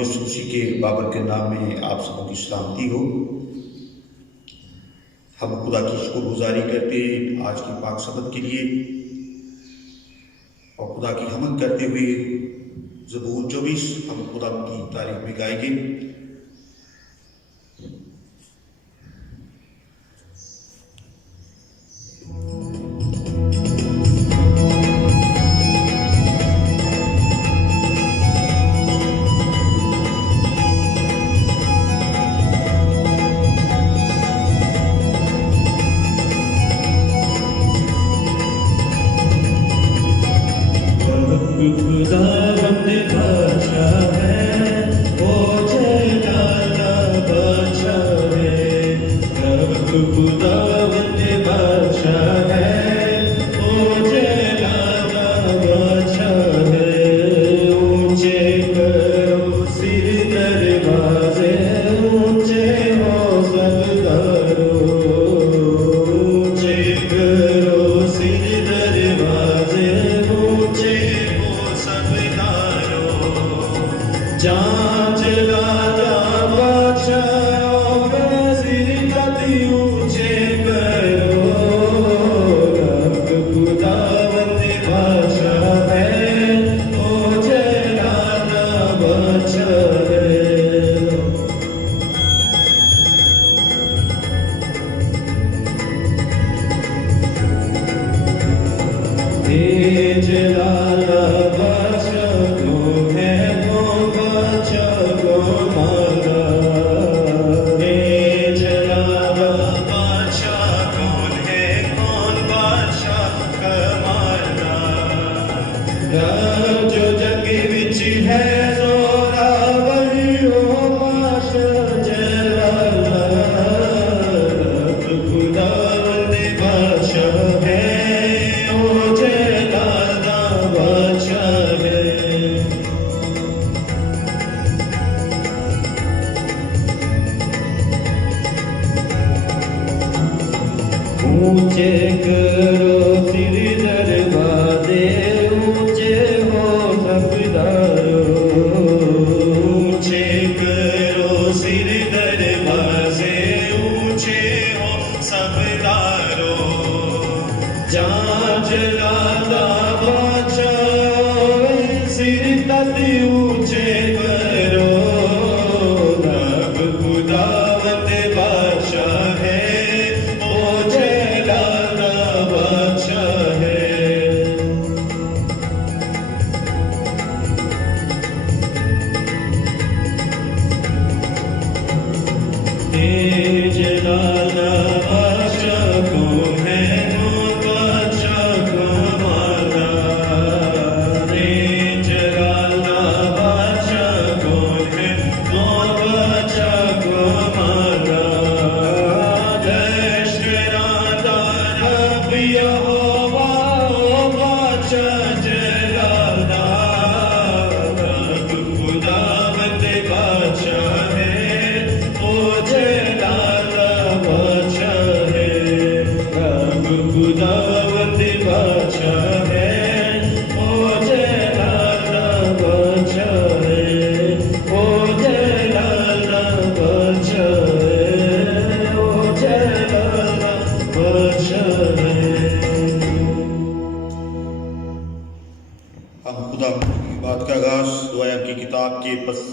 یسوع مسیح کے بابرکت نام میں آپ سبوں کی سلامتی ہو۔ ہم خدا کی شکر گزاری کرتے ہیں آج کی پاک سبت کے لیے، اور خدا کی حمد کرتے ہوئے زبور 24 ہم خدا کی تعریف میں گائیں گے۔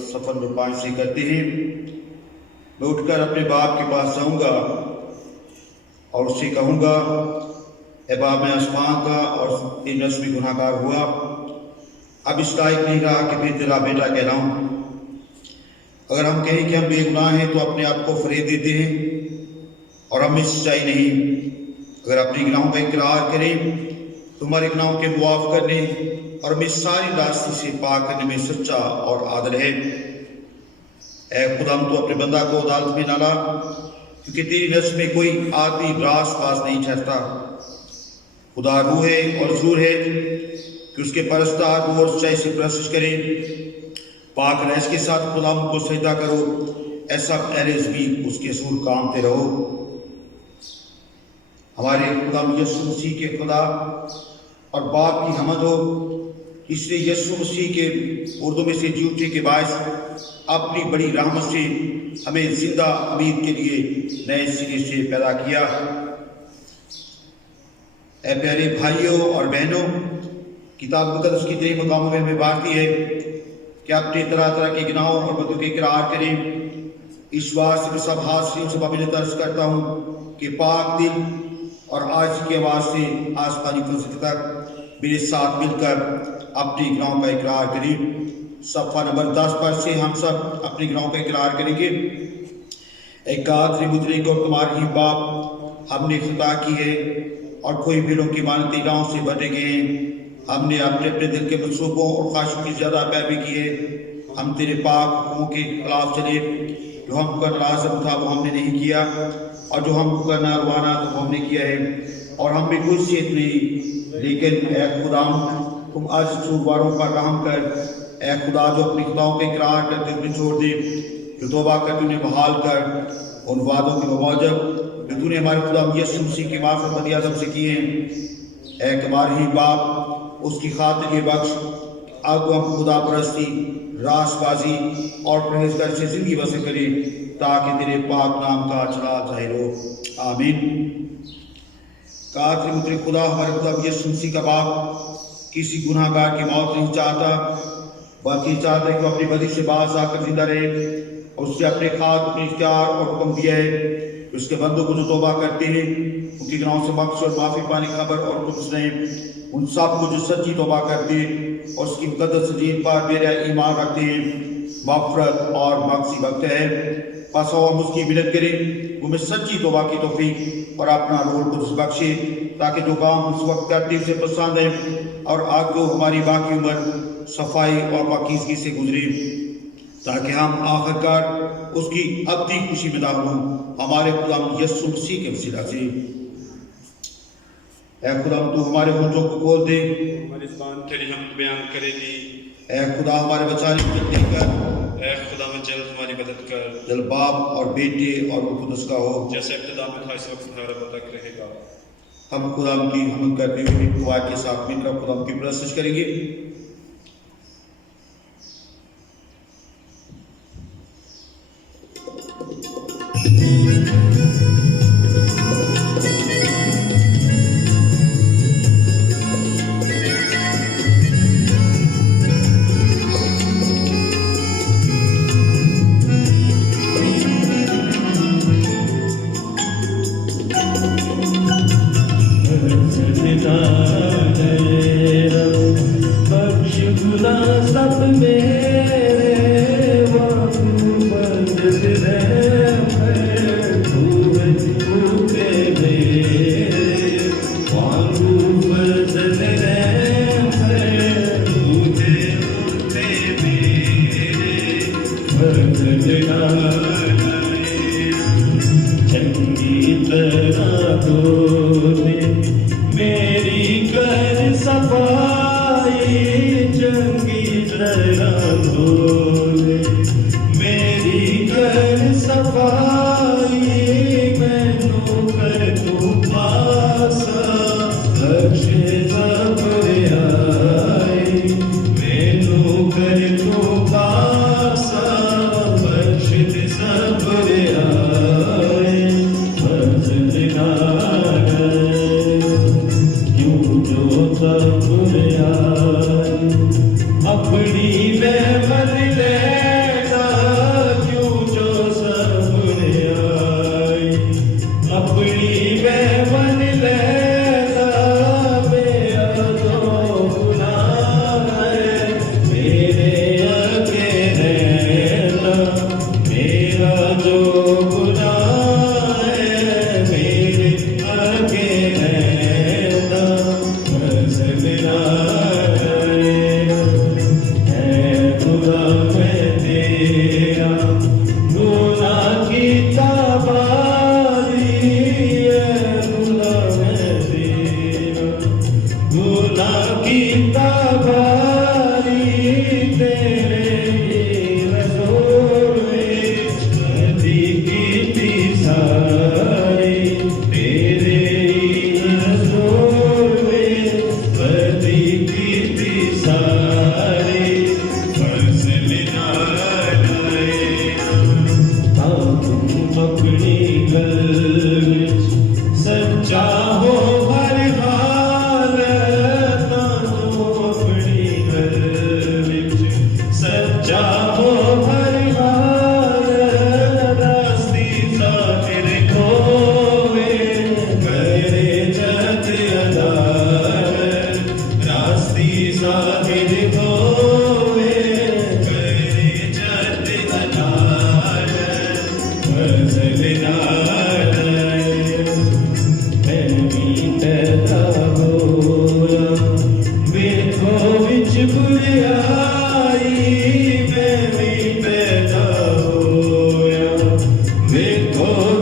صفحہ نمبر 5 سے کرتے ہیں۔ میں اٹھ کر اپنے باپ کے پاس جاؤں گا اور اس سے کہوں گا، اے باپ میں آسمان کا اور ان نسل میں گناہ گار ہوا، اب اس لائق نہیں رہا کہ پھر تیرا بیٹا کہلاؤں۔ اگر ہم کہیں کہ ہم بے گناہ ہیں تو اپنے آپ کو فریب دیتے ہیں اور ہم میں سچائی نہیں۔ اگر اپنے گناہوں کا اقرار کریں تو ہمارے گناہوں کے معاف کرنے اور ہمیں ساری راستے سے پاک کرنے میں سچا اور عادل ہے۔ اے خدا، ہم تو اپنے بندہ کو عدالت میں نہ لا، کیونکہ تیری نزد میں کوئی آدمی راست باز نہیں ٹھہرتا۔ خدا روح ہے اور ضرور ہے کہ اس کے پرستار روح اور سچائی سے پرستش کریں۔ پاک رہس کے ساتھ خدا کو سجدہ کرو، ایسا اہل زمین اس کے سور کامتے رہو۔ ہمارے خدا یسوع مسیح کے خدا اور باپ کی حمد ہو اس لیے یسوع مسیح کے مردوں میں سے جی اٹھنے کے باعث اپنی بڑی رحمت سے ہمیں زندہ امید کے لیے نئے سرے سے پیدا کیا۔ اے پیارے بھائیوں اور بہنوں، کتاب مقدس کی کئی مقاموں میں ہمیں باتیں ہے کہ اپنے طرح طرح کے گناہوں اور بدوں کے اقرار کریں۔ اس بات سے میں سب حاضرین سے قابل عرض کرتا ہوں کہ پاک دل اور آج کی آواز سے آسمانی فضل تک میرے ساتھ مل کر اپنے گناہوں کا اقرار کریں۔ صفحہ نمبر 10 پر سے ہم سب اپنے گناہوں کا اقرار کریں گے۔ اے قادر مطلق اور تمہارے ہی باپ، ہم نے خطا کی ہے اور کوئی بھیڑوں کی مانتی گناہوں سے بھٹک گئے ہیں۔ ہم نے اپنے اپنے دل کے منصوبوں اور خواہشوں کی زیادہ پیروی کی ہے۔ ہم تیرے پاک حکموں کے خلاف چلے، جو ہم کا لازم تھا وہ ہم نے نہیں کیا، اور جو ہم کو کرنا روانہ تو وہ ہم نے کیا ہے، اور ہم میں کوئی صحت نہیں۔ لیکن اے خدا، تم آج قصورواروں پر رحم کر۔ اے خدا، جو اپنی خطاؤں کے اقرار کرتے انہیں چھوڑ دے، جو توبہ کرتے انہیں بحال کر ان وعدوں کے بموجب جو تو نے ہمارے خدا یسوع مسیح کی معرفت بنی آدم سے کیے ہیں۔ اے ہمارے ہی باپ، اس کی خاطر یہ بخش اب ہم خدا پرستی، راست بازی اور پرہیزگاری سے زندگی بسر کریں، تاکہ تیرے پاک نام کا جلال ظاہر ہو۔ آمین۔ قادر مطلق خدا ہمارے خدا یسوع مسیح کا باپ کسی گناہ گار کی موت نہیں چاہتا، بلکہ چاہتا ہے کہ وہ اپنی بدی سے باز آ کر زندہ رہے، اور اس سے اپنے خاص اپنے اختیار اور حکم دیا ہے کہ اس کے بندوں کو جو توبہ کرتے ہیں ان کے گناہوں سے بخش اور معافی پانے کی خبر اور حکم سنیں۔ ان سب کو جو سچی توبہ کرتے اور اس کی مقدس دین پر میرا ایمان رکھتے ہیں، مغفرت اور مغفرت وقت ہے۔ پس ہم اس کی منت کریں وہ میں سچی توبہ کی توفیق اور اپنا روح القدس بخشے، تاکہ جو کام اس وقت کرتے اسے پسند ہے، اور آگے ہماری باقی عمر صفائی اور پاکیزگی سے گزری، تاکہ ہم آخر کار اس کی ابدی خوشی میں داخل ہوں، ہمارے خدا یسوع مسیح کے وسیلہ سے۔ اے خدا، تو ہمارے ہونٹوں کو کھول دے، ہماری زبان تیری حمد بیان کرے گی۔ اے خدا، ہمارے بچانے کی مدد کر۔ اے خدا، میں جلد ہماری مدد کر، دل باپ اور بیٹے اور روح القدس کا ہو، جیسے ابتدا میں تھا اس وقت ہر اب تک رہے گا۔ ہم خدا کی حمد کرتے ہوئے دعا کے ساتھ مل کر خدا کی پرستش کریں گے۔ Jai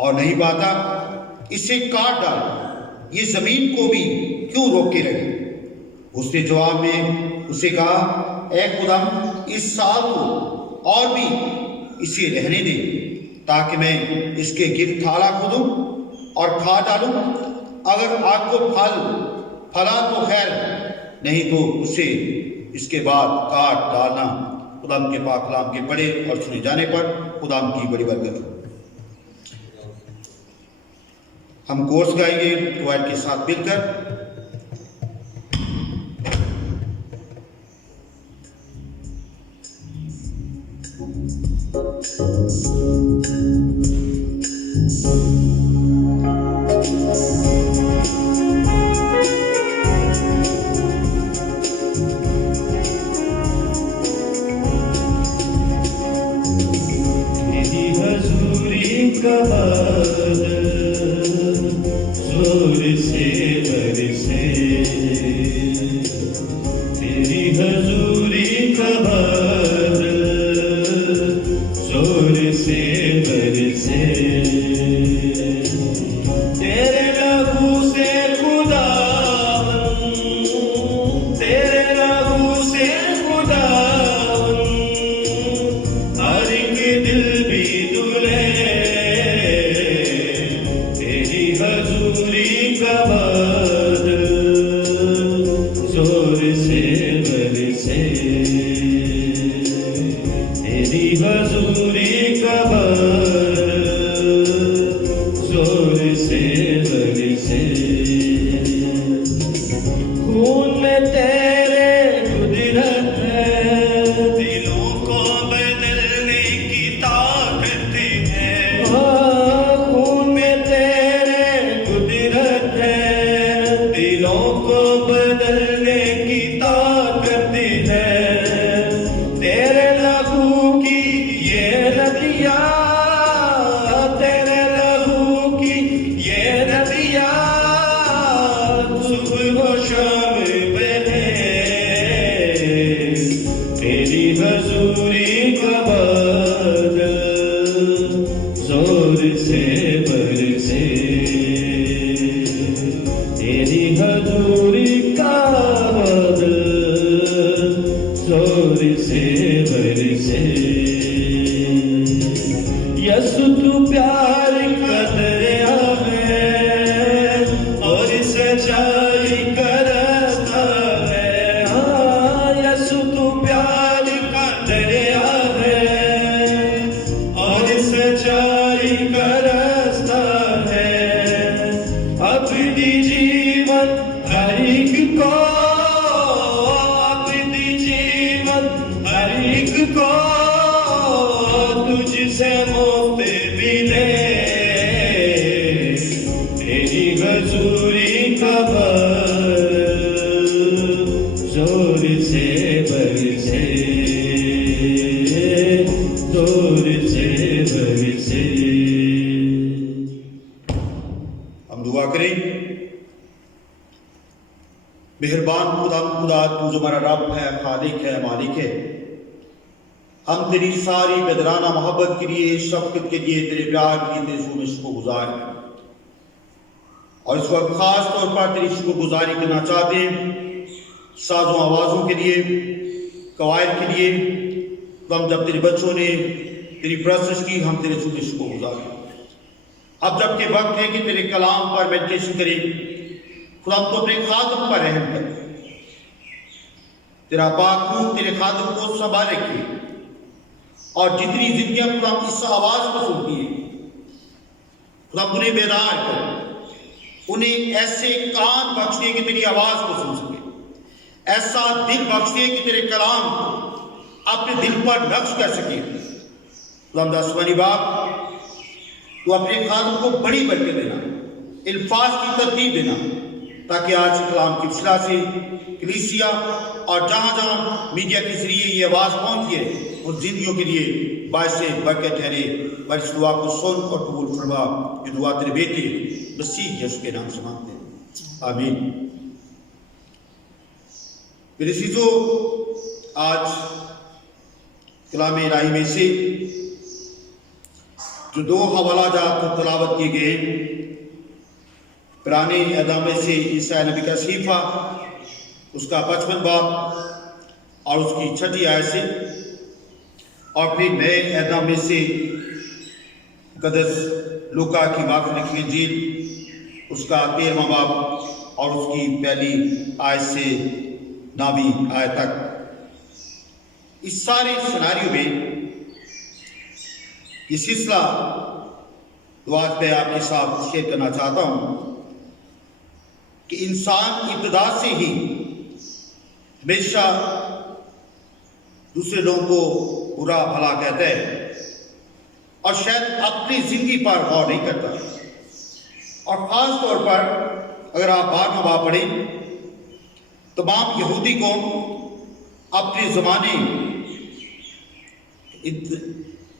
اور نہیں پاتا اسے کاٹ ڈال، یہ زمین کو بھی کیوں روکے رہے؟ اس نے جواب میں اسے کہا، اے خدا، اس سال کو اور بھی اسے رہنے دے تاکہ میں اس کے گرد تھالا کھودوں اور کھا ڈالوں، اگر آگ کو پھلا تو خیر، نہیں تو اسے اس کے بعد کاٹ ڈالنا۔ خدا کے پاک کلام کے پڑھے اور سنے جانے پر خدا کی بڑی برکت ہو۔ ہم کورس گائیں گے کوائر کے ساتھ مل کر۔ تیری حضوری کا بادل زور سے برسے، تیری حضوری کا بادل زور سے برسے، تیرے لہو سے خداوند، تیرے لہو سے خداوند، ہر ایک دل بھی دلے، تیری حضوری کا بادل زور سے برسے، تیری حضوری کا بادل زور سے برسے، خون میں تیرے قدرت ہے، دلوں کو بدلنے کی طاقت ہے، خون میں تیرے قدرت ہے، دلوں کو بدلنے کی طاقت ہے، تیرے لہو کی یہ ندیاں، تیرے لہو کی یہ ندیاں صبح و شام بہے، تیری حضوری کا بادل زور سے برسے، تیری حضوری کا بادل زور سے برسے، یسو تو پیار کا دریا ہے اور سچائی کا راستہ ہے، یسو تو پیار کا دریا ہے اور سچائی کا راستہ ہے، اپنی جیون ہر ایک کو، اپنی جیون ہر ایک کو تجھ سے مفت ملے، تیری حضوری کا بادل زور سے برسے، زور سے برسے۔ ہم دعا کریں۔ مہربان خدا تو جو ہمارا رب ہے، خالق ہے، مالک ہے، ہم تیری ساری بدرانہ محبت کے لیے، شفقت کے لیے، تیرے پیار کے لیے تیرے میں شکر گزار ہیں، اور اس وقت خاص طور پر تیری شکر گزاری کرنا چاہتے ہیں سازوں آوازوں کے لیے، قواعد کے لیے۔ تو ہم جب تیرے بچوں نے تیری پرستش کی، ہم تیرے شکر گزار ہیں۔ اب جب کہ وقت ہے کہ تیرے کلام پر میڈیٹیشن کریں، خدا ہم تو اپنے خادم پر رحم کر، تیرا پاک روح تیرے خادم کو سنبھال رکھے، اور جتنی زندگیاں خدا اس آواز کو سنتی ہیں، خدا انہیں بیدار کر، انہیں ایسے کان بخش دے کہ تیری آواز کو سن سکے، ایسا دل بخش دے کہ تیرے کلام اپنے دل پر نقش کر سکے۔ خدا آسمانی باپ، تو اپنے خادم کو بڑی برکت دینا، الفاظ کی ترتیب دینا، تاکہ آج کلام کی اصلاح سے کلیسیا اور جہاں جہاں میڈیا کے ذریعے یہ آواز پہنچی ہے، ان زندگیوں کے لیے باعث برکت ٹھہرے۔ اور اس دعا کو سن اور قبول فرما، یہ دعا تیرے بیٹے مسیح یسوع کے نام سے مانگتے ہیں، آمین۔ میرے عزیزو، آج کلام الہی میں سے جو دو حوالہ جات تلاوت کیے گئے پرانے اعدامے سے عیسیٰ نبی کا صحیفہ اس کا 55 باب اور اس کی 6 آیت سے، اور پھر نئے اعدامے سے مقدس لوکا کی معرفت لکھی انجیل اس کا 13واں باب اور اس کی پہلی آیت سے 9ویں آیت تک۔ اس سارے سیناریو میں یہ سلسلہ جو آج میں آپ کے ساتھ شیئر کرنا چاہتا ہوں کہ انسان ابتدا سے ہی ہمیشہ دوسرے لوگوں کو برا بھلا کہتا ہے اور شاید اپنی زندگی پر غور نہیں کرتا، اور خاص طور پر اگر آپ 12واں باب پڑھیں تمام یہودی قوم اپنے زمانے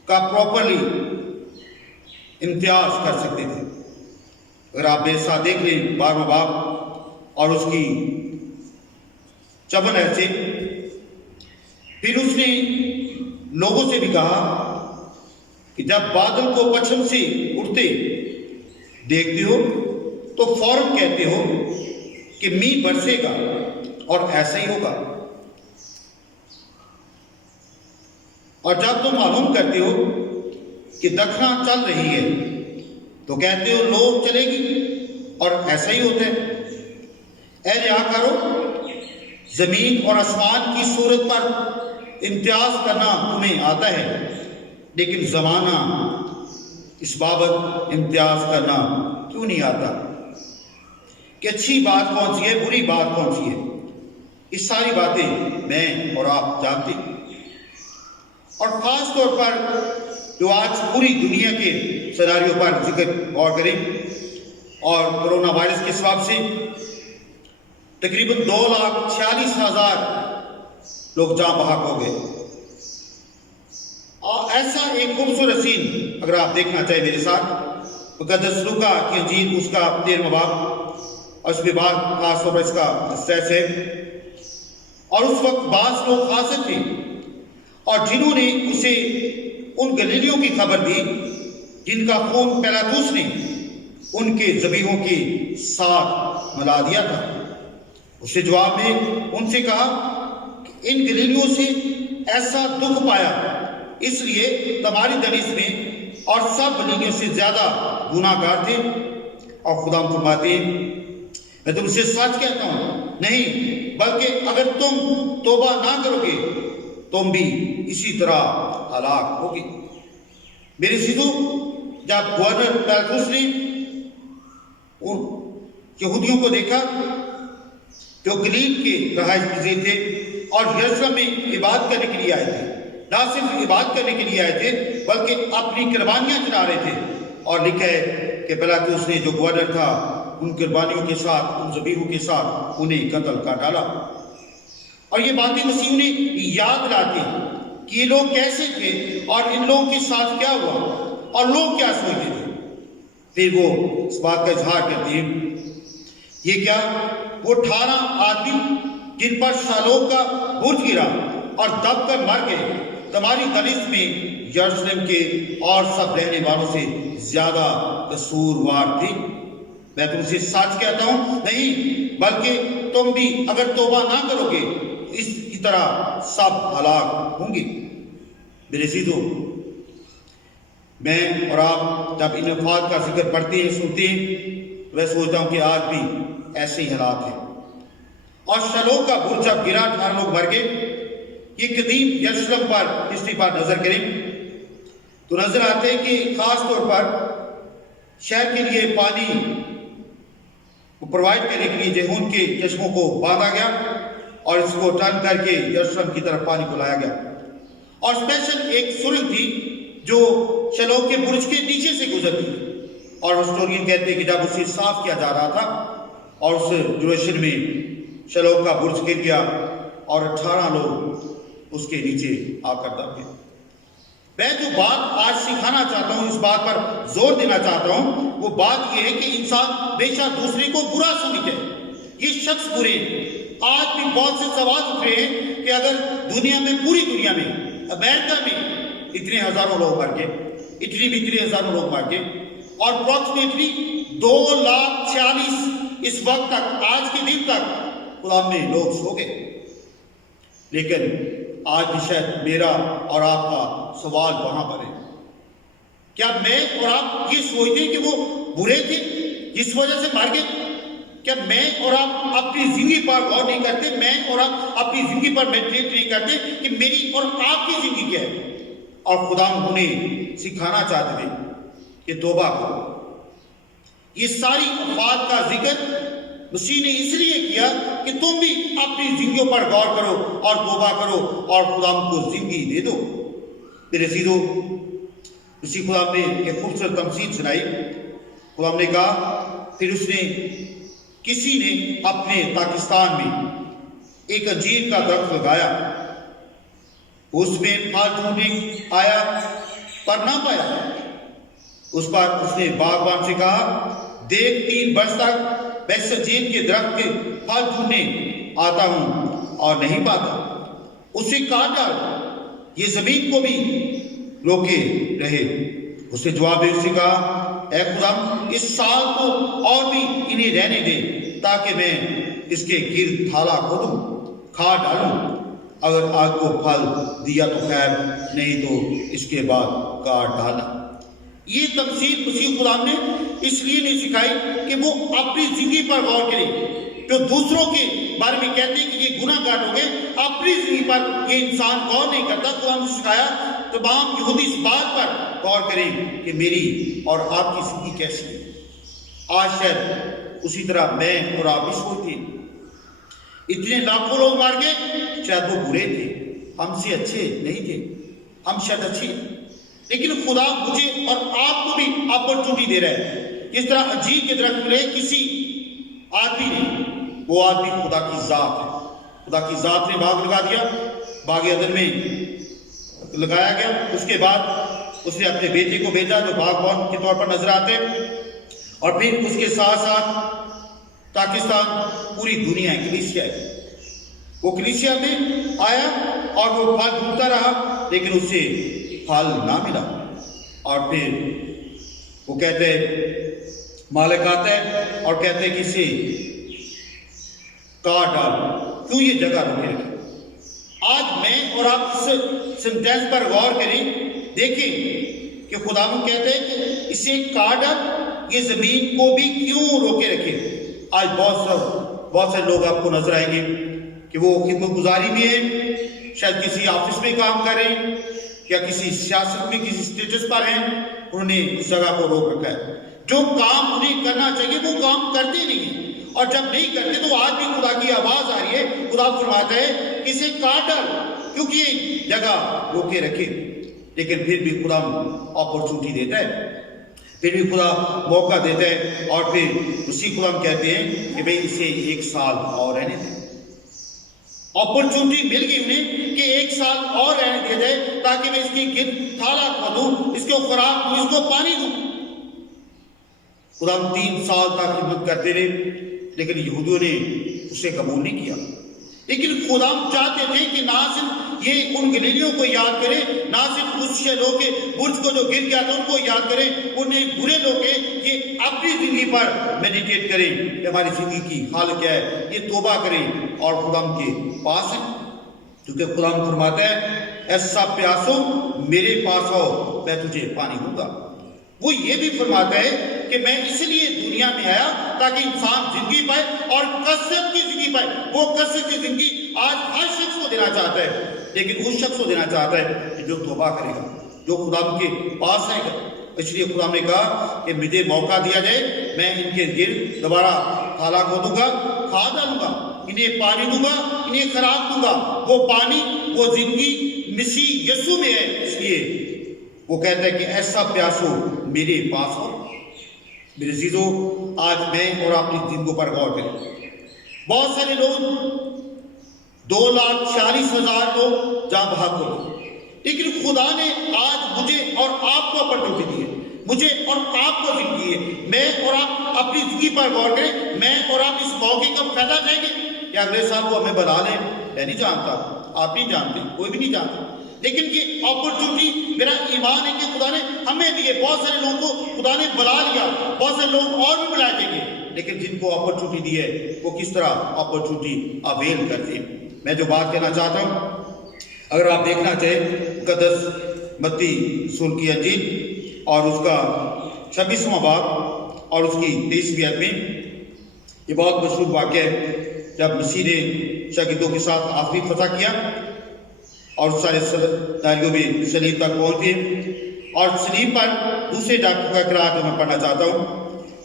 کا پراپرلی امتیاز کر سکتے تھے۔ اگر آپ میرے ساتھ دیکھ لیں 12واں باب اور اس کی 54 آیت سے، پھر اس نے لوگوں سے بھی کہا کہ جب بادل کو پچھم سے اٹھتے دیکھتے ہو تو فوراً کہتے ہو کہ میںہ برسے گا، اور ایسا ہی ہوگا، اور جب تم معلوم کرتے ہو کہ دکھنا چل رہی ہے تو کہتے ہو لو چلے گی، اور ایسا ہی ہوتا ہے۔ اے ریاکارو، زمین اور آسمان کی صورت پر امتیاز کرنا تمہیں آتا ہے، لیکن زمانہ اس بابت امتیاز کرنا کیوں نہیں آتا کہ اچھی بات کون سی ہے، بری بات کون سی ہے؟ اس ساری باتیں میں اور آپ جانتے ہیں، اور خاص طور پر جو آج پوری دنیا کے سیناریو پر ذکر غور کریں، اور کرونا وائرس کے سبب سے تقریباً 2,46,000 لوگ جاں بحق ہو گئے، اور ایسا ایک خوبصورت سین اگر آپ دیکھنا چاہیں میرے ساتھ مقدس لوکا کی انجیل اس کا 13واں باب، اور اس میں بعد خاص طور پر اس کا سیس ہے، اور اس وقت بعض لوگ خاصے تھے اور جنہوں نے اسے ان گلیلیوں کی خبر دی جن کا خون پیلاطس نے ان کے ذبیحوں کے ساتھ ملا دیا تھا۔ اس نے جواب میں ان سے کہا کہ ان گلیلیوں سے ایسا دکھ پایا، اس لیے تمہاری دنس میں اور سب گلیلیوں سے زیادہ گناہ گار تھے، اور خدا فرماتے ہیں میں تم سے سچ کہتا ہوں نہیں، بلکہ اگر تم توبہ نہ کرو گے تم بھی اسی طرح ہلاک ہوگی۔ میرے سیدھو، جب گورنر پیلاطس نے ان یہودیوں کو دیکھا جو گلیل کے رہائش پذیر تھے اور یروشلم میں عبادت کرنے کے لیے آئے تھے، نہ صرف عبادت کرنے کے لیے آئے تھے بلکہ اپنی قربانیاں چڑھا رہے تھے، اور لکھا ہے کہ پیلاطس نے جو گورنر تھا ان قربانیوں کے ساتھ، ان ذبیحوں کے ساتھ انہیں قتل کر ڈالا۔ اور یہ باتیں مسیح نے یاد دلاتی کہ یہ لوگ کیسے تھے اور ان لوگوں کے ساتھ کیا ہوا اور لوگ کیا سوچتے تھے۔ پھر وہ اس بات کا اظہار کرتے ہیں، یہ کیا وہ 18 آدمی جن پر شالوم کا برج گرا اور دب کر مر گئے تمہاری دنس میں یروشلم کے اور سب رہنے والوں سے زیادہ قصوروار تھے؟ میں تم سے سچ کہتا ہوں نہیں، بلکہ تم بھی اگر توبہ نہ کرو گے اس کی طرح سب ہلاک ہوں گے۔ میرے عزیزو، میں اور آپ جب ان افراد کا ذکر پڑھتے ہیں سنتے ہیں، میں سوچتا ہوں کہ آج بھی ایسے ہی حالات ہیں۔ اور شالوم کا برج جب گرا 18 لوگ مر گئے، یہ قدیم یروشلم پر ہسٹری پر نظر کریں تو نظر آتے ہیں کہ خاص طور پر شہر کے لیے پانی کو پرووائڈ کرنے کے لیے جہون کے چشموں کو باندھا گیا اور اس کو ٹرن کر کے یروشلم کی طرف پانی کو لایا گیا، اور اسپیشل ایک سرنگ تھی جو شالوم کے برج کے نیچے سے گزرتی، اور ہسٹورین کہتے ہیں کہ جب اسے صاف کیا جا رہا تھا اور اس ڈیوریشن میں شالوم کا برج گر گیا اور 18 لوگ اس کے نیچے آ کر دب گئے۔ میں جو بات آج سکھانا چاہتا ہوں، اس بات پر زور دینا چاہتا ہوں، وہ بات یہ ہے کہ انسان ہمیشہ دوسرے کو برا سمجھے، یہ شخص برے۔ آج بھی بہت سے سوال اٹھ رہے ہیں کہ اگر دنیا میں، پوری دنیا میں، امریکہ میں اتنے ہزاروں لوگ مر گئے، اٹلی میں 3 ہزار لوگ مار گئے اور اپروکسیمیٹلی 2,40,000 اس وقت تک، آج کے دن تک غلام میں لوگ سو گئے. لیکن آج بھی شاید میرا اور آپ کا سوال وہاں پر ہے، کیا میں اور آپ یہ سوچتے ہیں کہ وہ برے تھے جس وجہ سے مار گئے؟ کیا میں اور آپ اپنی زندگی پر غور نہیں کرتے؟ میں اور آپ اپنی زندگی پر میڈیٹیٹ نہیں کرتے کہ میری اور آپ کی زندگی کیا ہے؟ اور خدا انہیں سکھانا چاہتے تھے کہ توبہ کرو. یہ ساری افعال کا ذکر مسیح نے اس لیے کیا کہ تم بھی اپنی زندگیوں پر غور کرو اور توبہ کرو اور خدا کو زندگی دے دو. میرے عزیزو، اسی خدا نے ایک خوبصورت تمثیل سنائی. خدا نے کہا، پھر اس نے کسی نے اپنے پاکستان میں ایک انجیر کا درخت لگایا، اس میں پھل ڈھونڈنے آیا پر نہ پایا. اس پر اس نے باغبان سے کہا، دیکھ 3 برس تک میں اس انجیر کے درخت کے پھل ڈھونڈنے آتا ہوں اور نہیں پاتا، اسے کاٹ ڈال، یہ زمین کو بھی روکے رہے. اس نے جواب دے، اس نے کہا، اے خدا، اس سال کو اور بھی انہیں رہنے دے تاکہ میں اس کے گرد تھالا کھودوں، کھاد ڈالوں. اگر آگ کو پھل دیا تو خیر، نہیں تو اس کے بعد کاٹ ڈالنا. یہ تمثیل مسیح خدا نے اس لیے نہیں سکھائی کہ وہ اپنی زندگی پر غور کرے. جو دوسروں کے بارے میں کہتے ہیں کہ یہ گناہ گار ہو گئے، اپنی زندگی پر یہ انسان غور نہیں کرتا. خدا نے سکھایا تمام یہودی اس بات پر غور کریں کہ میری اور آپ کی زندگی کیسی ہے. آج شاید اسی طرح میں اور آپ بھی سوچتے ہیں، اتنے لاکھوں لوگ مار گئے، شاید وہ برے تھے، ہم سے اچھے نہیں تھے، ہم شاید اچھے، لیکن خدا مجھے اور آپ کو بھی اپرچونٹی دے رہا ہے. جس طرح انجیر کے درخت میں کسی آدمی نے، وہ آدمی خدا کی ذات ہے. خدا کی ذات نے باغ لگا دیا، باغ عدن میں لگایا گیا. اس کے بعد اس نے اپنے بیٹے کو بھیجا جو باغبان کے طور پر نظر آتے، اور پھر اس کے ساتھ ساتھ پاکستان پوری دنیا کلیسیا ہے. وہ کلیسیا میں آیا اور وہ پھل ڈھونڈتا رہا، لیکن اس سے پھل نہ ملا. اور پھر وہ کہتے مالک آتا ہے اور کہتے کہ اسے کاٹ ڈال، کیوں یہ جگہ روکے رکھی. آج میں اور آپ اس سینٹینس پر غور کریں، دیکھیں کہ خدا کہتے ہیں کہ اسے کاٹ ڈال، یہ زمین کو بھی کیوں روکے رکھے. آج بہت سے لوگ آپ کو نظر آئیں گے کہ وہ خدمت گزاری بھی ہیں، شاید کسی آفس میں کام کر رہے ہیں یا کسی سیاست میں کسی اسٹیٹس پر ہیں، انہوں نے اس جگہ کو روک رکھا ہے. جو کام انہیں کرنا چاہیے وہ کام کرتے نہیں ہیں، اور جب نہیں کرتے تو آج بھی خدا کی آواز آ رہی ہے. خدا فرماتا ہے کہ اسے کاٹ ڈال کیونکہ یہ جگہ روکے رکھے. لیکن پھر بھی خدا اپرچونٹی دیتا ہے، پھر بھی خدا موقع دیتا ہے، اور پھر اسی خدا ہم کہتے ہیں کہ بھئی اسے 1 سال اور رہنے دیں. اپرچونٹی مل گئی انہیں کہ 1 سال اور رہنے دیا جائے تاکہ میں اس کی گرد تھالا کھودوں، اس کو خوراک دوں، اس کو پانی دوں. خدا 3 سال تک خدمت کرتے رہے، لیکن یہودیوں نے اسے قبول نہیں کیا. لیکن خدا چاہتے تھے کہ نہ صرف یہ ان گلیریوں کو یاد کرے، نہ صرف اس لوگ کے برج کو جو گر گیا تھا ان کو یاد کرے، انہیں برے لوگ کے یہ اپنی زندگی پر میڈیٹیٹ کریں کہ ہماری زندگی کی حال کیا ہے، یہ توبہ کریں اور خدا کے پاس ہے. کیونکہ خدا فرماتا ہے، ایسا پیاسو میرے پاس آؤ، میں تجھے پانی دوں گا. وہ یہ بھی فرماتا ہے کہ میں اس لیے دنیا میں آیا تاکہ انسان زندگی پائے اور کثرت کی زندگی پائے. وہ کثرت کی زندگی آج ہر شخص کو دینا چاہتا ہے، لیکن اس شخص کو دینا چاہتا ہے کہ جو توبہ کرے گا، جو خدا کے پاس آئے گا. اس لیے خدا نے کہا کہ مجھے موقع دیا جائے، میں ان کے گرد دوبارہ تھالا کھودوں گا، کھاد ڈالوں گا، انہیں پانی دوں گا، انہیں خوراک دوں گا. وہ پانی، وہ زندگی مسیح یسوع میں ہے. اس لیے وہ کہتا ہے کہ ایسا پیاسو میرے پاس ہو. میرے عزیزو، آج میں اور اپنی زندگیوں پر غور کریں. بہت سارے لوگ 2,40,000 لوگ جاں بحق ہو، لیکن خدا نے آج مجھے اور آپ کو اپرچونٹی دی ہے، مجھے اور آپ کو زندگی ہے. میں اور آپ اپنی زندگی پر غور کریں. میں اور آپ اس موقع کا فائدہ چاہیں گے کہ اگلے سال وہ ہمیں بنا لیں. میں نہیں جانتا، آپ نہیں جانتے، کوئی بھی نہیں جانتا. لیکن یہ اپرچونٹی میرا ایمان ہے کہ خدا نے ہمیں دیے. بہت سارے لوگوں کو خدا نے بلا لیا, بہت سارے لوگ اور بھی بلائے دیں گے, لیکن جن کو اپرچونٹی دی ہے وہ کس طرح اپرچونٹی اویل کرتے ہیں. میں جو بات کہنا چاہتا ہوں, اگر آپ دیکھنا چاہیں مقدس متی رسول کی انجیل اور اس کا 26واں باب اور اس کی 23ویں آیت میں, یہ بہت مشہور واقعہ ہے جب مسیح نے شاگردوں کے ساتھ آخری فتح کیا اور سارے داریوں میں صلیب تک پہنچے, اور صلیب پر دوسرے ڈاکو کا اقرار جو میں پڑھنا چاہتا ہوں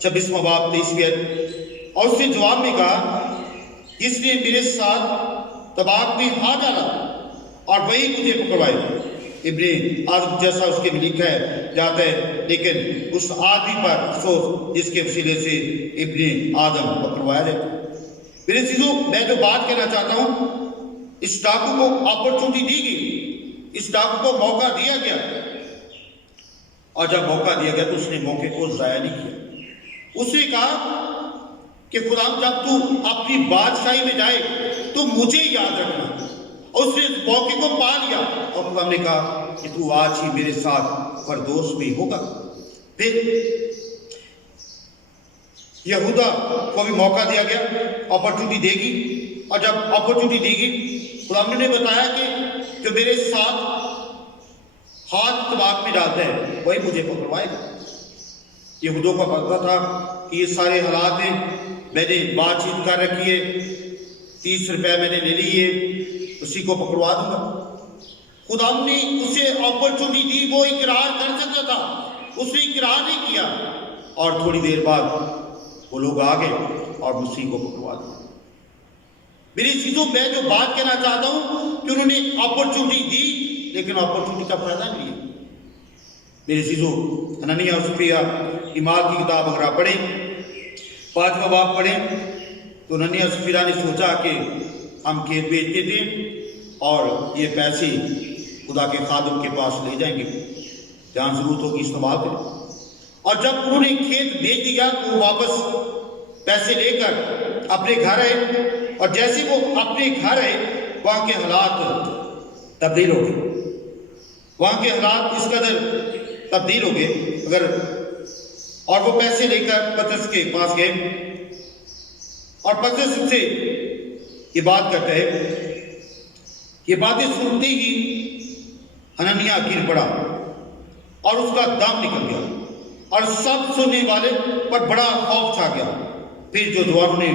26واں باب 23ویں آیت. اور اس نے جواب میں کہا, جس نے میرے ساتھ طباق میں ہاتھ ڈالا اور وہی مجھے پکڑوائے. ابن آدم جیسا اس کے میں لکھا ہے جاتا ہے, لیکن اس آدمی پر افسوس جس کے وسیلے سے ابن آدم پکڑوایا جائے. میرے عزیزو, میں جو بات کہنا چاہتا ہوں, اس ڈاکو کو اپرچونٹی دی گئی, اس ڈاکو کو موقع دیا گیا, اور جب موقع دیا گیا تو اس نے موقع کو ضائع نہیں کیا. اس نے کہا کہ خدا جب تو اپنی بادشاہی میں جائے تو مجھے یاد رکھنا. اور اس نے اس موقع کو پا لیا, اور خدا نے کہا کہ تو آج ہی میرے ساتھ فردوس میں ہوگا. پھر یہودا کو بھی موقع دیا گیا, اپرچونٹی دے گی, اور جب اپرچونٹی دی گئی خدا نے بتایا کہ جو میرے ساتھ ہاتھ طباق میں ڈالتا ہے وہی مجھے پکڑوائے گا. یہودوں کا پتہ تھا کہ یہ سارے حالات ہیں, میں نے بات چیت کر رکھی ہے, 30 روپے میں نے لے لیے, اسی کو پکڑوا دوں گا. خدا نے اسے اپرچونٹی دی, وہ اقرار کر سکتا تھا, اس نے اقرار نہیں کیا, اور تھوڑی دیر بعد وہ لوگ آ گئے اور مسیح کو پکڑوا دیا. میری چیزوں میں جو بات کہنا چاہتا ہوں کہ انہوں نے اپرچونٹی دی لیکن اپرچونٹی کا فائدہ نہیں لیا. میری چیزوں, حنانیہ اور سفیہ ایمال کی کتاب اگر آپ پڑھیں 5واں باب پڑھیں تو حنانیہ اور سفیہ نے سوچا کہ ہم کھیت بیچتے تھے اور یہ پیسے خدا کے خادم کے پاس لے جائیں گے, جہاں ضرورت ہوگی استعمال کریں. اور جب انہوں نے کھیت بیچ دیا تو وہ واپس پیسے لے کر اپنے گھر آئے, اور جیسے وہ اپنے گھر آئے وہاں کے حالات تبدیل ہو گئے. وہاں کے حالات اس قدر تبدیل ہو گئے اگر, اور وہ پیسے لے کر پترس کے پاس گئے, اور پترس سے یہ بات کرتا ہے. یہ باتیں سنتے ہی حنانیہ گر پڑا اور اس کا دم نکل گیا, اور سب سننے والے پر بڑا خوف چھا گیا. پھر جو جوانوں نے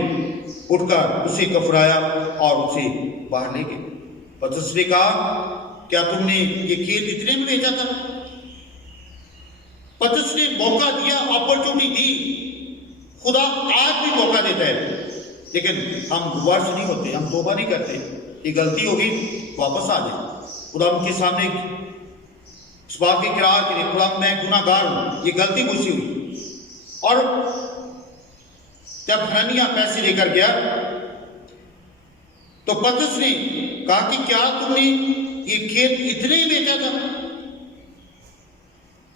اٹھ کر اسے کفرایا اور اسے باہر لے گئے. پترس نے کہا, کیا تم نے یہ کھیت اتنے میں بیچا تھا؟ پترس نے موقع دیا, اپرچونٹی دی. خدا آج بھی موقع دیتا ہے, لیکن ہم ریورس نہیں ہوتے, ہم توبہ نہیں کرتے. یہ غلطی ہوگی, واپس آ جائیں. خدا ان کے سامنے اس بات کی اقرار کرے, خدا میں گناہ گار ہوں, یہ غلطی مجھ سے ہوئی. اور جب حنانیہ پیسے لے کر گیا تو پترس نے کہا کہ کیا تم نے یہ کھیت اتنے ہی بیچا تھا؟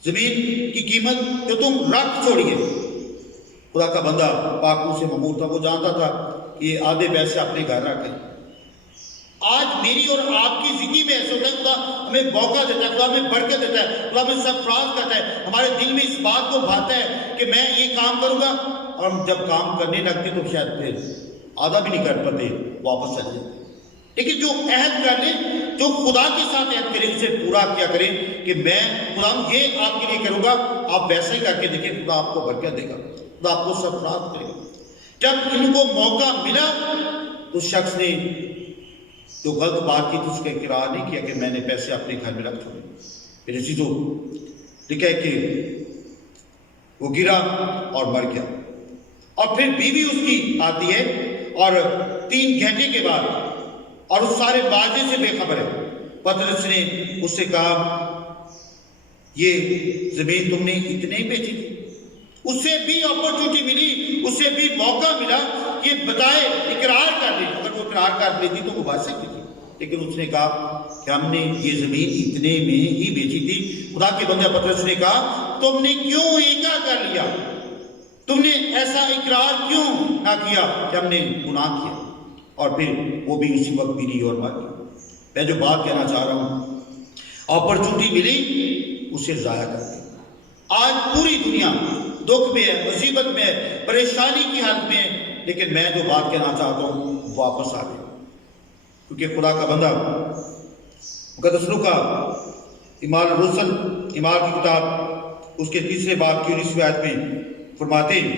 زمین کی قیمت جو تم رکھ چھوڑیے. خدا کا بندہ پاکوں سے مامور تھا, وہ جانتا تھا کہ یہ آدھے پیسے اپنے گھر رکھیں. آج میری اور آپ کی زندگی میں ایسا ہوتا ہے, خدا ہمیں موقع دیتا ہے, خدا ہمیں برکت دیتا ہے, خدا ہمیں سرفراز کرتا ہے, ہمارے دل میں اس بات کو بھاتا ہے کہ میں یہ کام کروں گا, اور ہم جب کام کرنے لگتے تو شاید پھر آدھا بھی نہیں کر پاتے, واپس چل جائیں. لیکن جو عہد کر لیں, جو خدا کے ساتھ عہد کریں, اسے پورا کیا کریں کہ میں خدا یہ آپ کے لیے کروں گا, آپ ویسے ہی کر کے دیکھیں, خدا آپ کو برکت دے گا, خدا آپ کو سرفراز کرے گا. جب ان کو موقع ملا تو شخص نے جو غلط بات کی تو اس کا اقرار نہیں کیا کہ میں نے پیسے اپنے گھر میں رکھ چھوڑے. میرے چیزوں لکھا ہے کہ وہ گرا اور مر گیا. اور پھر بیوی اس کی آتی ہے اور 3 گھنٹے کے بعد, اور اس سارے واضح سے بے خبر ہے. پترس نے اس سے کہا, یہ زمین تم نے اتنے ہی بیچی تھی؟ اسے بھی اپرچونٹی ملی, اسے بھی موقع ملا کہ بتائے, اقرار کر لی. اگر وہ اقرار کر لیتی تو وہ بچ سکتی تھی, لیکن اس نے کہا کہ ہم نے یہ زمین اتنے میں ہی بیچی تھی. خدا کے بندہ پترس نے کہا, تم نے کیوں ایکا کر لیا؟ تم نے ایسا اقرار کیوں نہ کیا کہ ہم نے گناہ کیا؟ اور پھر وہ بھی اسی وقت گری اور مر گئی. میں جو بات کہنا چاہ رہا ہوں اپرچونٹی ملی اسے ضائع کر دی. آج پوری دنیا دکھ میں ہے, مصیبت میں ہے, پریشانی کی حالت میں ہے, لیکن میں جو بات کہنا چاہتا ہوں واپس آ گئے, کیونکہ خدا کا بندہ مقدس لوکا اعمال الرسل اعمال کی کتاب اس کے 3 باب کی 19ویں آیت میں فرماتے ہیں,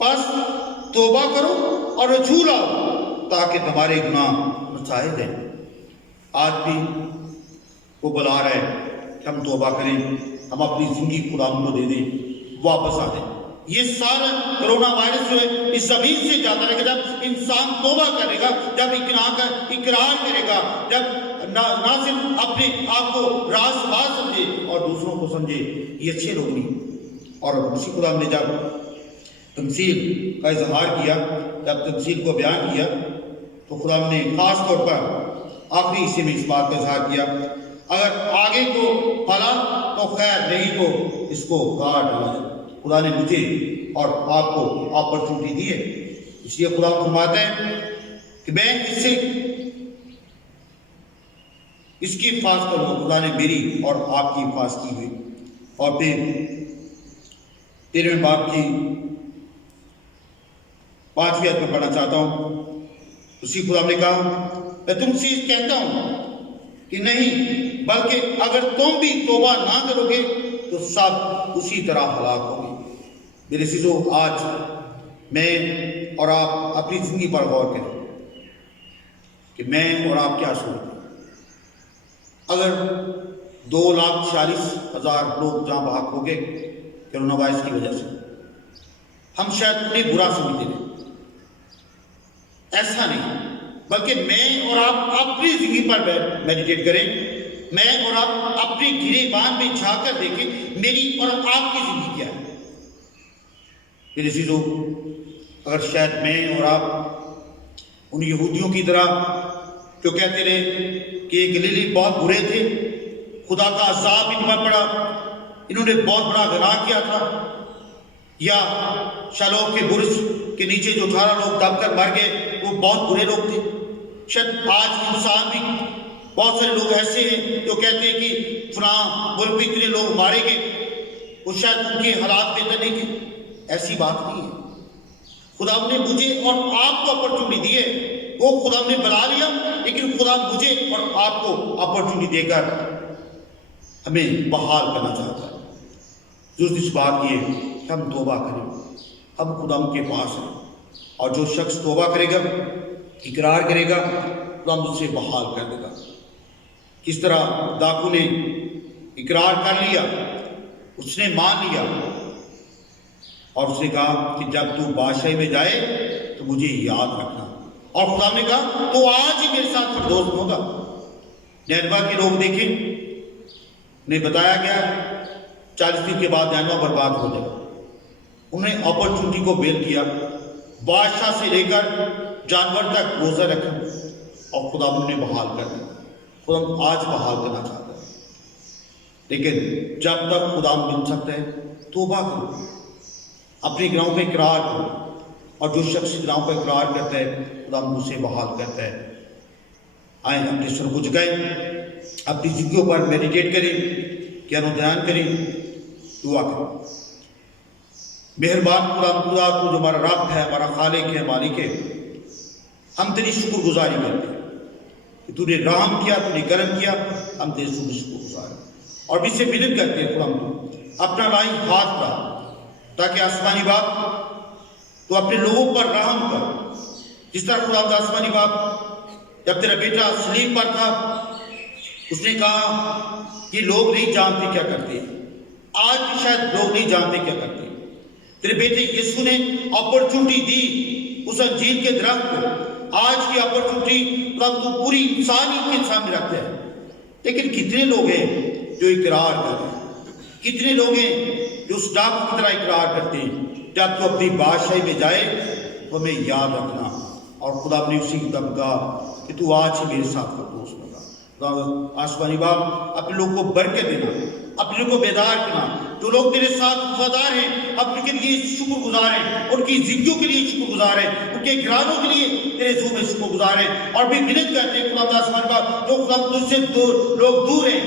پس توبہ کرو اور رجوع لاؤ تاکہ تمہارے گناہ مسائے دیں. آج بھی وہ بلا رہا ہے کہ ہم توبہ کریں, ہم اپنی زندگی خدا کو دے دیں, واپس آ جائیں. یہ سارا کرونا وائرس جو ہے اس زمین سے جاتا رہے گا جب انسان توبہ کرے گا, جب اقرار کرے گا, جب نہ صرف اپنے آپ کو راز باز سمجھے اور دوسروں کو سمجھے یہ اچھے لوگ نہیں. اور اسی خدا نے جب تمثیل کا اظہار کیا, جب تمثیل کو بیان کیا, تو خدا نے خاص طور پر آخری حصے میں اس بات کا اظہار کیا, اگر آگے کو پھلا تو خیر, نہیں تو اس کو گاڑ ڈالا جائے. خدا نے مجھے اور آپ کو اپرچونٹی دی ہے, اس لیے خدا فرماتا ہے کہ میں اس کی حفاظت کروں. خدا نے میری اور آپ کی حفاظت کی ہوئی. اور پھر 13ویں باب کی 5ویں آیت میں پڑھنا چاہتا ہوں. اسی خدا نے کہا, میں تم سے کہتا ہوں کہ نہیں, بلکہ اگر تم بھی توبہ نہ کرو گے تو سب اسی طرح ہلاک ہوں گے. میرے عزیزو, آج میں اور آپ اپنی زندگی پر غور کریں کہ میں اور آپ کیا سوچتے ہیں. اگر 2,46,000 لوگ جہاں بحق ہو گئے کرونا وائرس کی وجہ سے, ہم شاید انہیں برا سمجھتے ہیں. ایسا نہیں, بلکہ میں اور آپ اپنی زندگی پر میڈیٹیٹ کریں. میں اور آپ اپنے گرے بان میں جھانک کر دیکھیں میری اور آپ کی زندگی کیا ہے. میرے عزیزو, اگر شاید میں اور آپ ان یہودیوں کی طرح جو کہتے رہے کہ یہ گلیلی بہت برے تھے, خدا کا عذاب ان پر پڑا, انہوں نے بہت بڑا گناہ کیا تھا, یا شالوم کے برج کے نیچے جو 18 لوگ دب کر مر گئے وہ بہت برے لوگ تھے. شاید آج انسان بھی بہت سارے لوگ ایسے ہیں جو کہتے ہیں کہ فلاں ملک میں اتنے لوگ مارے گئے, وہ شاید ان کے حالات بہتر نہیں تھے. ایسی بات نہیں ہے. خدا نے مجھے اور آپ کو اپرچونٹی دی ہے. وہ خدا نے بلا لیا, لیکن خدا مجھے اور آپ کو اپرچونٹی دے کر ہمیں بحال کرنا چاہتا ہے. ضرورت اس بات کی ہے کہ ہم توبہ کریں, ہم خدا کے پاس ہیں, اور جو شخص توبہ کرے گا, اقرار کرے گا, خدا مجھ سے بحال کر دے گا. کس طرح ڈاکو نے اقرار کر لیا, اس نے مان لیا, اور اس نے کہا کہ جب تو بادشاہی میں جائے تو مجھے یاد رکھنا. اور خدا نے کہا تو آج ہی میرے ساتھ فردوس میں ہوگا. نینوا کے لوگ دیکھیں, انہیں بتایا گیا 40 دن کے بعد نینوا برباد ہو جائے. انہیں اپرچونٹی کو بیل کیا, بادشاہ سے لے کر جانور تک روزہ رکھا, اور خدا نے بحال کر دیا. خدا آج بحال کرنا چاہتا ہے, لیکن جب تک خدا مل سکتا ہے توبہ کرو, اپنے گناہوں پہ اقرار کرو. اور جو شخص گناہوں پہ اقرار کرتا ہے خدا اسے بحال کرتا ہے. آئیں اپنے سر کو جھکائیں, اپنی زندگیوں پر میڈیٹیٹ کریں, گیان و دھیان کریں, دعا کریں. مہربان خدا تو جو ہمارا رب ہے, ہمارا خالق ہے, مالک ہے, ہم تیری شکر گزاری کرتے ہیں کہ تو نے رحم کیا, تو نے کرم کیا, ہم تیرے شکر گزار ہیں. اور بھی سے منت کرتے ہیں خدا تو اپنا لائی ہاتھ بڑھا, تاکہ آسمانی باپ تو اپنے لوگوں پر رحم کر. جس طرح خدا کا آسمانی باپ جب تیرا بیٹا سلیم پر تھا, اس نے کہا یہ لوگ نہیں جانتے کیا کرتے ہیں. آج بھی شاید لوگ نہیں جانتے کیا کرتے ہیں. تیرے بیٹے یسوع نے اپرچونٹی دی اس انجیل کے درخت کو. آج کی اپرچونٹی رب تو پوری انسانیت کے سامنے رکھتا ہے, لیکن کتنے لوگ ہیں جو اقرار کرتے ہیں, کتنے لوگ ہیں جو اس ڈاکو کی طرح اقرار کرتے ہیں جب تو اپنی بادشاہی میں جائے تو ہمیں یاد رکھنا. اور خدا نے اسی کی طرف کہا کہ تو آج ہی میرے ساتھ فردوس میں رہا. آسمانی باپ اپنے لوگوں کو برکت دینا, اپنے لوگوں کو بیدار کرنا, جو جو لوگ تیرے ساتھ وفادار ہیں اب ان کے لیے شکر گزار ہیں، ان کی زندگیوں کے لیے شکر گزار ہیں، ان کے گھرانوں کے لیے تیرے حضور میں شکر گزار ہیں، اور بھی منت کرتے ہیں خدا آسمانی باپ جو خدا تجھ سے لوگ دور ہیں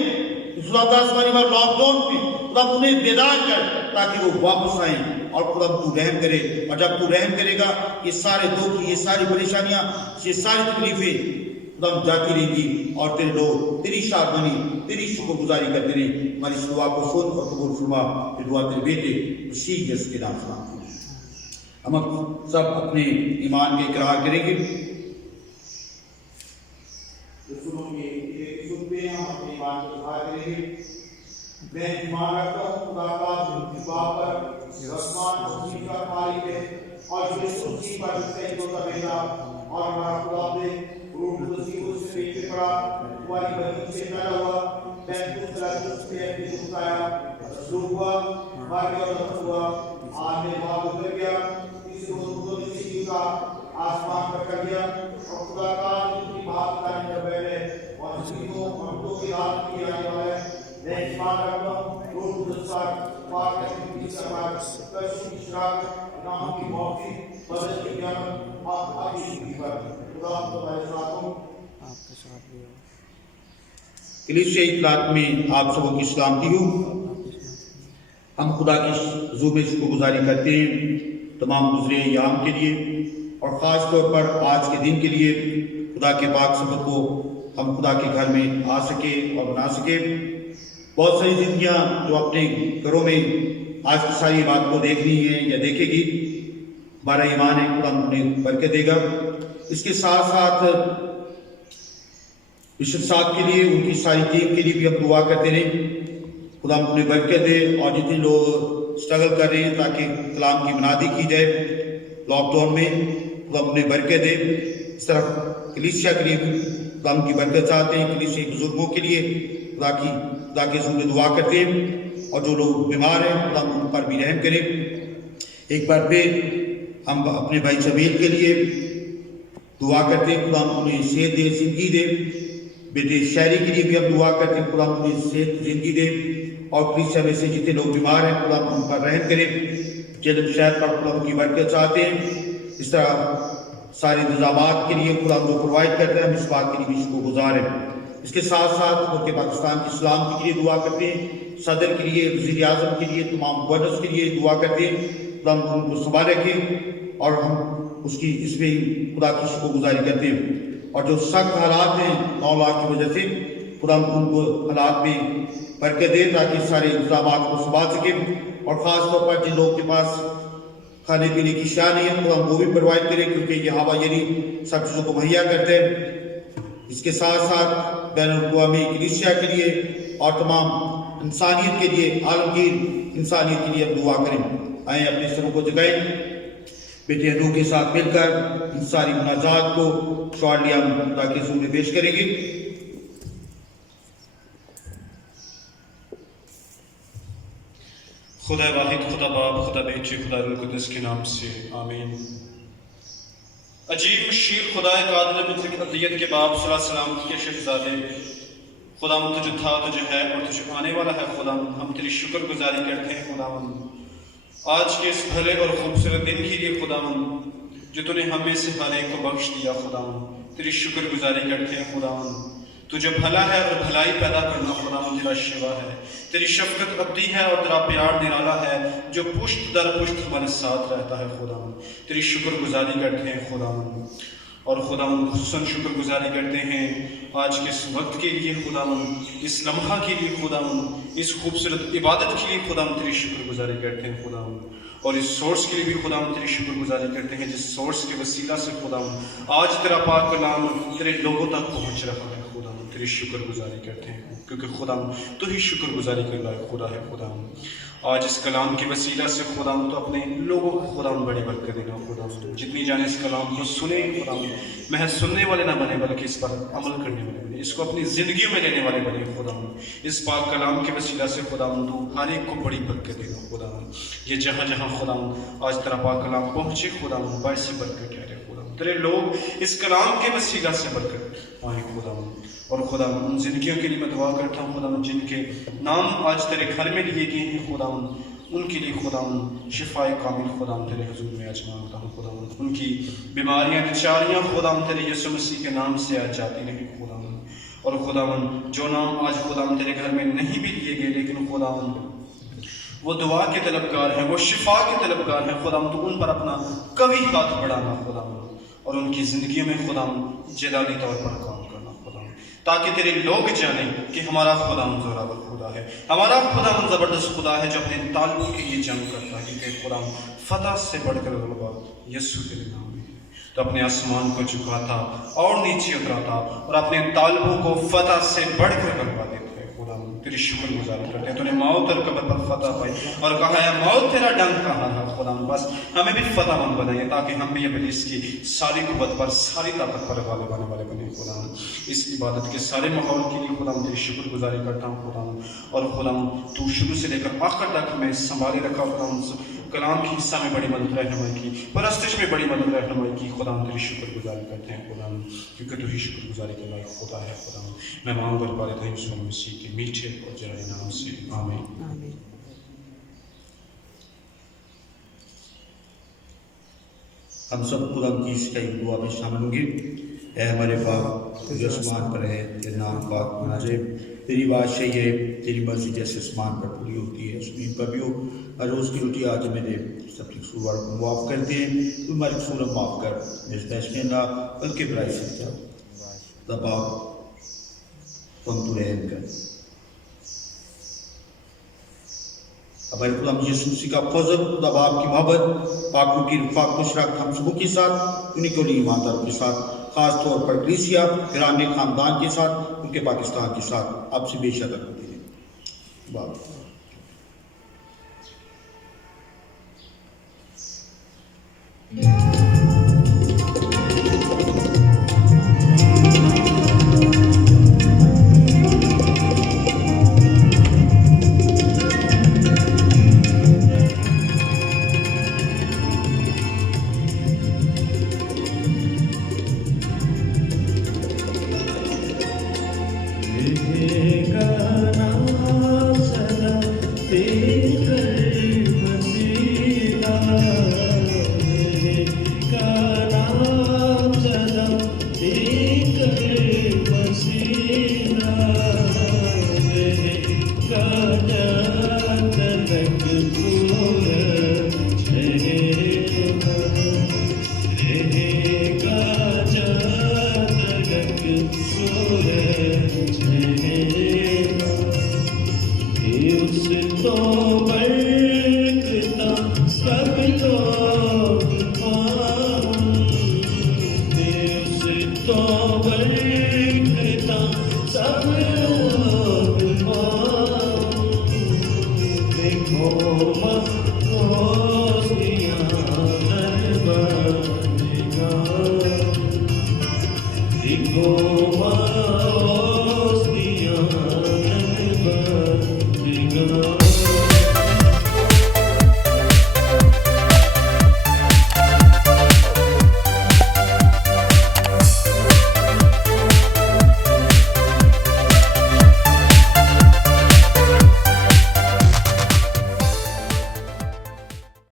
خدا آسمانی باپ لاک ڈاؤن میں خدا انہیں بیدار کر تاکہ وہ واپس آئیں، اور خدا تو رحم کرے، اور جب تو رحم کرے گا یہ سارے دکھ، یہ ساری پریشانیاں، یہ ساری تکلیفیں خدا جاتی رہیں گی، اور تیرے لوگ تیری شادمانی تیری شکر گزاری کرتے رہیں۔ ہماری اس دعا کو سن اور قبول فرما، یہ دعا تیرے بیٹے مسیح یسوع کے نام سے مانگتے ہیں۔ ہم اب سب اپنے ایمان کے اقرار کریں گے۔ سنتے ہیں ہم اپنے ایمان کو اظہار کریں گے۔ میں ایمان رکھتا ہوں خدا کا جو باپ پر آسمان اور زمین کا خالق ہے، اور جو اس کرسی پر سجدہ ہوتا بیٹھا، اور ہمارا خدا نے روح القدس سے پیٹ پہ پڑا، تمہاری بدن سے پیدا ہوا، پینتیس تلاتس پہ اپنی دکھایا، مصلوب ہوا، مر گیا اور دفن ہوا، آج میں وہاں اتر گیا، اس روز کو مسیح کا آسمان پر کر دیا، اور خدا کا جو کی بات کرنے کا بیٹھ ہے اور زمینوں اور مردوں کی رات کی آنے والا ہے۔ میں ایمان رکھتا ہوں روح القدس پاک رکھنے کی سماعت کشف کی شراکت گناہوں کی معافی بدل کی قیامت آپ کی زندگی پر خدا تمہارے ساتھ ہوں۔ کلیسیائی اطلاعات میں آپ سبوں کی سلامتی ہو۔ ہم خدا کی حضور میں شکر گزاری کرتے ہیں تمام گزرے ایام کے لیے، اور خاص طور پر آج کے دن کے لیے خدا کے پاک سبت کو ہم خدا کے گھر میں آ سکے اور بنا سکے۔ بہت ساری زندگیاں جو اپنے گھروں میں آج کی ساری بات کو دیکھنی ہے یا دیکھے گی، ہمارا ایمان ہے خدا انہیں برکت دے گا۔ اس کے ساتھ ساتھ بشپ صاحب کے لیے، ان کی ساری ٹیم کے لیے بھی ہم دعا کرتے رہیں، خدا انہیں برکت دے، اور جتنے لوگ اسٹرگل کر رہے ہیں تاکہ کلام کی منادی کی جائے لاک ڈاؤن میں، خدا انہیں برکت دے۔ اس طرح کلیسیا کے لیے خدا ان کی برکت چاہتے ہیں، کلیسیا کے بزرگوں کے لیے خدا کے حضور دعا کرتے ہیں، اور جو لوگ بیمار ہیں خدا ان پر بھی رحم کرے۔ ایک بار پھر ہم اپنے بھائی جمیل کے لیے دعا کرتے ہیں، خدا انہیں صحت دے، زندگی دے۔ بیٹے شہری کے لیے بھی ہم دعا کرتے ہیں، خدا انہیں صحت زندگی دے، اور کلیسیا میں سے جتنے لوگ بیمار ہیں خدا ان پر رحم کرے۔ جلد شہر پر خدا ان کی برکت چاہتے ہیں۔ اس طرح سارے انتظامات کے لیے خدا کو پرووائڈ کرتے ہیں، ہم اس بات کے لیے بھی شکر گزار ہیں۔ اس کے ساتھ ساتھ ملک پاکستان کی سلامتی کے لیے دعا کرتے ہیں، صدر کے لیے، وزیر اعظم کے لیے، تمام گورنرز کے لیے دعا کرتے ہیں، خدا ان کو سنبھال رکھے، اور ہم اس میں خدا کی شکر گزاری کرتے ہیں۔ اور جو سخت حالات ہیں 9 لاکھ کی وجہ سے، خدا ان کو حالات میں برکت دے تاکہ سارے انتظامات کو سنبھال سکیں، اور خاص طور پر جن لوگوں کے پاس کھانے پینے کی شاہ نہیں ہے خدا وہ بھی پرووائڈ کرے، کیونکہ یہ ہوا یعنی سب چیزوں کو مہیا کرتے ہیں۔ اس کے ساتھ ساتھ بین الاقوامی کلیسیا کے لیے اور تمام انسانیت کے لیے، عالمگیر انسانیت کے لیے ہم دعا کریں۔ آئیں اپنے سروں کو جگائیں، بیٹے روح کے ساتھ مل کر ان ساری مناجات کو شارٹلی ہم خدا کے حضور میں پیش کریں گے۔ خدا واحد، خدا باپ، خدا بیٹے، خدا روح القدس کے نام سے آمین۔ عجیب مشیر خدا قادر مطلق ابدیت کے باپ صلی اللہ علیہ وسلم کے شہزادے، خدا تجھے تھا، تجھے ہے اور تجھے آنے والا ہے، خدا ہم تیری شکر گزاری کرتے ہیں خدا آج کے اس بھلے اور خوبصورت دن کے لیے خدا جو تو نے ہمیں سے ہر ایک کو بخش دیا، خدا تیری شکر گزاری کرتے ہیں خدا تو جو بھلا ہے اور بھلائی پیدا کرنا خدا تیرا شیوا ہے، تیری شفقت ابدی ہے اور تیرا پیار نرالا ہے جو پشت در پشت ہمارے ساتھ رہتا ہے، خدا تیری شکر گزاری کرتے ہیں خدا اور خدا خصوصاً شکر گزاری کرتے ہیں آج کے اس وقت کے لیے خدا اس لمحہ کے لیے خدا اس خوبصورت عبادت کے لیے خدا تیری شکر گزاری کرتے ہیں خدا اور اس سورس کے لیے بھی خدا تیری شکر گزاری کرتے ہیں جس سورس کے وسیلہ سے خدا آج تیرا پاک کلام تیرے لوگوں تک پہنچ رہا ہے، خدا تیری شکر گزاری کرتے ہیں کیونکہ خدا تو ہی شکر گزاری کے لائق خدا ہے۔ خدا آج اس کلام کے وسیلہ سے خدا تو اپنے لوگوں کو خدا بڑی برکت دینا، خدا جتنی جانے اس کلام کو سنے خدا محض سننے والے نہ بنے بلکہ اس پر عمل کرنے والے بنے، اس کو اپنی زندگیوں میں لینے والے بنے خدا اس پاک کلام کے وسیلہ سے خدا تو ہر ایک کو بڑی برکت دینا خدا یہ جہاں جہاں خدا آج تیرا پاک کلام پہنچے خدا باعث برکت ٹھہرے خدا تیرے لوگ اس کلام کے وسیلہ سے برکت پائیں خداوند. اور خداوند ان زندگیوں کے لیے میں دعا کرتا ہوں خداوند جن کے نام آج تیرے گھر میں لیے گئے ہیں خداوند، ان کے لیے خداوند شفائے کامل خداوند تیرے حضور میں آج مانگتا ہوں خداوند. ان کی بیماریاں بیچاریاں خداوند تیرے یسوع مسیح کے نام سے آج جاتی نہیں خداوند. اور خداوند جو نام آج خداوند تیرے گھر میں نہیں بھی لیے گئے لیکن خداوند وہ دعا کے طلبگار ہیں، وہ شفا کے طلبگار ہیں خداوند، تو ان پر اپنا قوی ہاتھ بڑھانا خداوند، اور ان کی زندگیوں میں خداوند جلالی طور پر کام کرنا خداوند، تاکہ تیرے لوگ جانیں کہ ہمارا خداوند زوراور خدا ہے، ہمارا خداوند زبردست خدا ہے جو اپنے طالبوں کے لیے جنگ کرتا ہے، کیونکہ خداوند فتح سے بڑھ کر غلبہ یسوع تیرے نام میں ہے. تو اپنے آسمان کو جھکاتا اور نیچے اتراتا اور اپنے طالبوں کو فتح سے بڑھ کر غلبہ دیتا ہے خداوند. تیری شکر گزاری کرتے ہیں، تو نے موت اور قبر پر فتح پائی اور کہا ہے موت تیرا ڈنک کہاں ہے خداوند. بس ہمیں بھی فتح مند بنائیے تاکہ ہم بھی ابلیس کی ساری قوت پر ساری طاقت پر غالب آنے والے بنے خداوند. اس عبادت کے سارے ماحول کے لیے خداوند تیری شکر گزاری کرتا ہوں خداوند. اور خداوند تو شروع سے لے کر آخر تک ہمیں سنبھالے رکھا خداوند، کلام کی حصہ میں بڑی مدد رہنمائی کی، پرستش میں بڑی مدد رہنمائی کی خداوند. تیری شکر گزاری کرتے ہیں خداوند، کیونکہ تو ہی شکر گزاری کے لائق خدا ہے خداوند. میں مانگ کر پا دیتا ہوں یسوع مسیح کے میٹھے اور جلال نام سے آمین. ہم سب خدا کی اس کا دعا میں شامل ہوں گے. اے ہمارے باپ جو آسمان پر ہے، تیرا نام پاک ہونا جائے، تیری بادشاہی ہے، تیری مرضی جیسے آسمان پر پوری ہوتی ہے زمین پر بھی ہو. ہر روز کی روٹی آج ہمیں دے، سب کے قصور کو معاف کرتے ہیں، تو ہمارے قصور معاف کر، میرے پیش میں نہ بلکہ برائی سے بچا. دبا تم تو رحم کر. ہمارے خدا یسوع مسیح کا فضل، خدا باپ کی محبت، پاکوں کی رفاقت و شراکت ہم سبوں کے ساتھ، انہیں کو ایمانداروں کے ساتھ، خاص طور پر کلیسیا گرانے خاندان کے ساتھ، ان کے پاکستان کے ساتھ اب سے بے شدت ہوتے ہیں. باپ Oh,